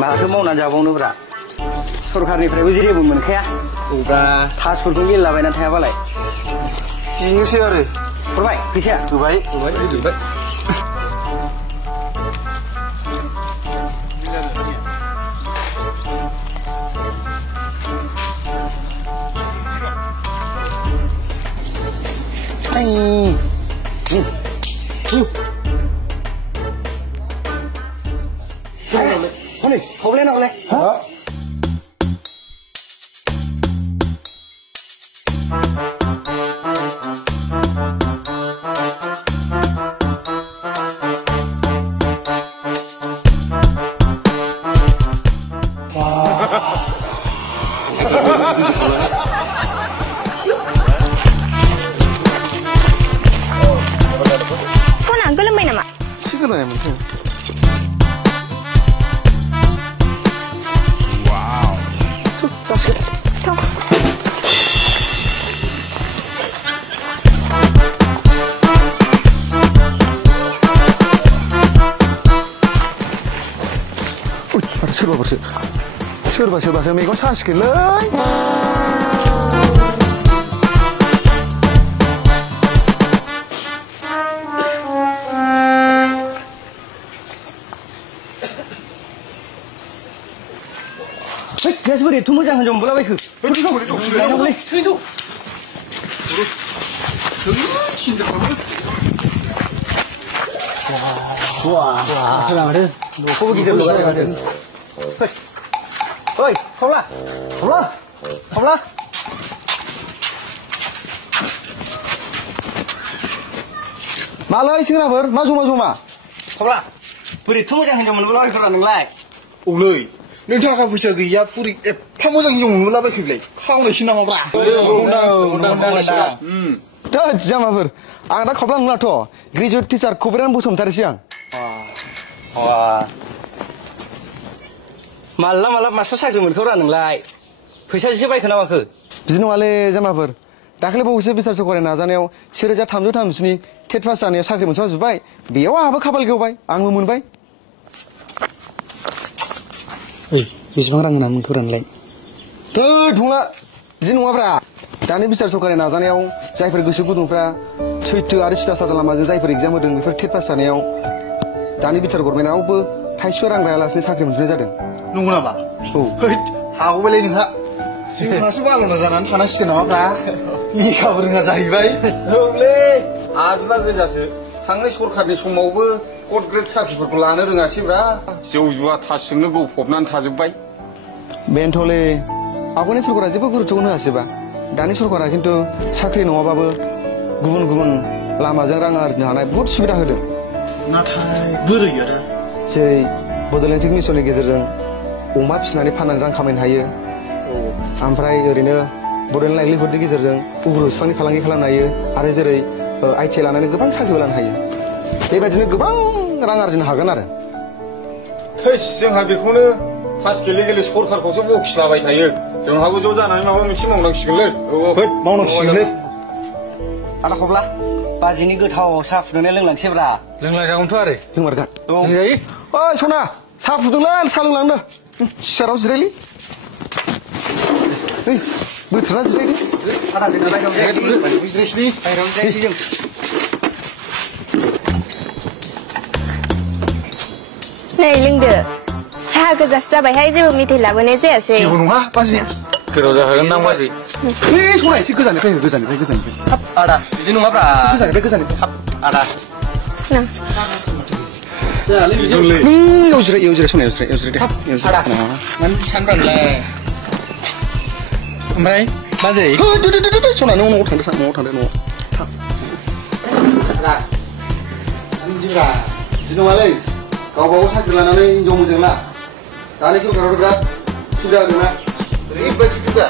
माथो मावनानै जाबावनोब्रा सरखारनिफ्रायबो जेबो मोनखाया औब्रा थासफोरखौ गेलेलाबायना थायाबालाय बिनोसै आरो हरबाय फैसाया होबाय हनै हौलाय ना हौलाय सना गोलोमबाय नामा? एसे गोलोमनाय मोनथों सोरबासो मेगन सासिगोनलै बोरै एथ' मोजां हिनजाव मोनबोलाबायखो न'खौबो गिदिर लुबाय माथो ओइ थब्ला मालाय सेंग्राफोर मा जमा थब्ला बोरै एथ' मोजां हिनजाव मोनबोलाबायखोरा नोंलाय औलै नों थाखा फैसा गैया बोरै एफा मोजां हिनजाव मोनबोलाबायखोलै खावनायसो नामाब्रा थोद जामाफोर आं दा खावब्ला नंलाथ' ग्रेजुवेट टिचार खबिरान बसुमतारिसो आं माला मास्टार साख्रि मोनखोब्रा नोंलाय फैसाजोंसो बायखो ना माखो बिदि नङालै जामाफोर दाख्लै बावैसो बिस्तार सरकारि नाजानायाव 1337 टेट पास जानायाव साख्रि मोनस'जोब्बाय बेयाव आंहाबो खाफाल गेवबाय आंबो मोनबाय बेसेबां रां होनानै मोनखोब्रा नोंलाय थोद फंला बिदि नङाब्रा दानि बिस्तार सरकारि नाजानायाव जायफोर गोसो गुदुंफ्रा सैथो आरो सिदा सादा लामाजों जायफोर एग्जाम होदों बेफोर टेट पास जानायाव दानि बिटिआर गभर्नमेन्टआ रावबो थाइसेबो रां लायालासिनो साख्रि मोनफिननाय जादों नंगौ नामा औ हागौबायलै नोंहा जोंहासो बाल'ना जानानै थानांसिगोन नामाब्रा लेखाबो रोङा जाहैबाय औलै आदुला गोजासो थांनाय सरखारनि समावबो फर्थ ग्रेड साख्रिफोरखौ लानो रोङासैब्रा जौ जुवा थासजोंनो गफबनानै थाजोब्बाय बेनोथ'लै आवगायनि सरकारा जेबो गुरुत्त'खौनो होआसैबा दानि सरकारा खिन्थु साख्रि नङाबाबो गुबुन लामाजों रां आरजिनो हानाय बहुद सुबिदा होदों नाथाय बोरै आदा जेरै बड'लेण्ड पिक मिसननि गेजेरजों अमा फिसिनानै फाननानै रां खामायनो हायो ओमफ्राय ओरैनो बड'लेण्ड लाइभलिहुडनि गेजेरजों उग्र बिफांनि फालांगि खालामनो हायो आरो जेरै आइटि लानानै गोबां साख्रिबो लानो हायो बेबायदिनो गोबां रां आरजिनो हागोन आरो जोंहा बेखौनो पास गेले सरखारखौसो बखिलाबाय थायो जोंहाबो ज' जानानै माबा मोनसे मावनांसिगोनलै मावनांसिगोनलै आदा खब्ला बाजिनि गोथाव साहा फुदुंनाय लोंलांसैब्रा लोंलांजागोनथ' आरो लोंमारगोन लोंजायो ओइ सना साहा फुदुंलै साहा लोंलांनो सियाराव जिरायलै बोथोरा जिरायदो नै लोंदो साहा गोजासो जाबायहाय जेबो मेथाइ लाबोनाय जायासै जेबो नङा बाजै गोदाव जाखागोन दां बाजै सना एसे गोजाननिफ्राय हाब आदा बिदि नङाब्रा गोजाननिफ्राय हाब आदा इयाव जिराय सना इयाव जिराय मानो सानब्रा नोंलाय ओमफ्राय बाजै सना न'आव थांदो न'आव बिदि नङालै गावबागाव साख्रि लानानै हिनजाव मोजां ला दानि सरकाराव बिराद सुबिदा होदोंना ओरैबायदि सुबिदा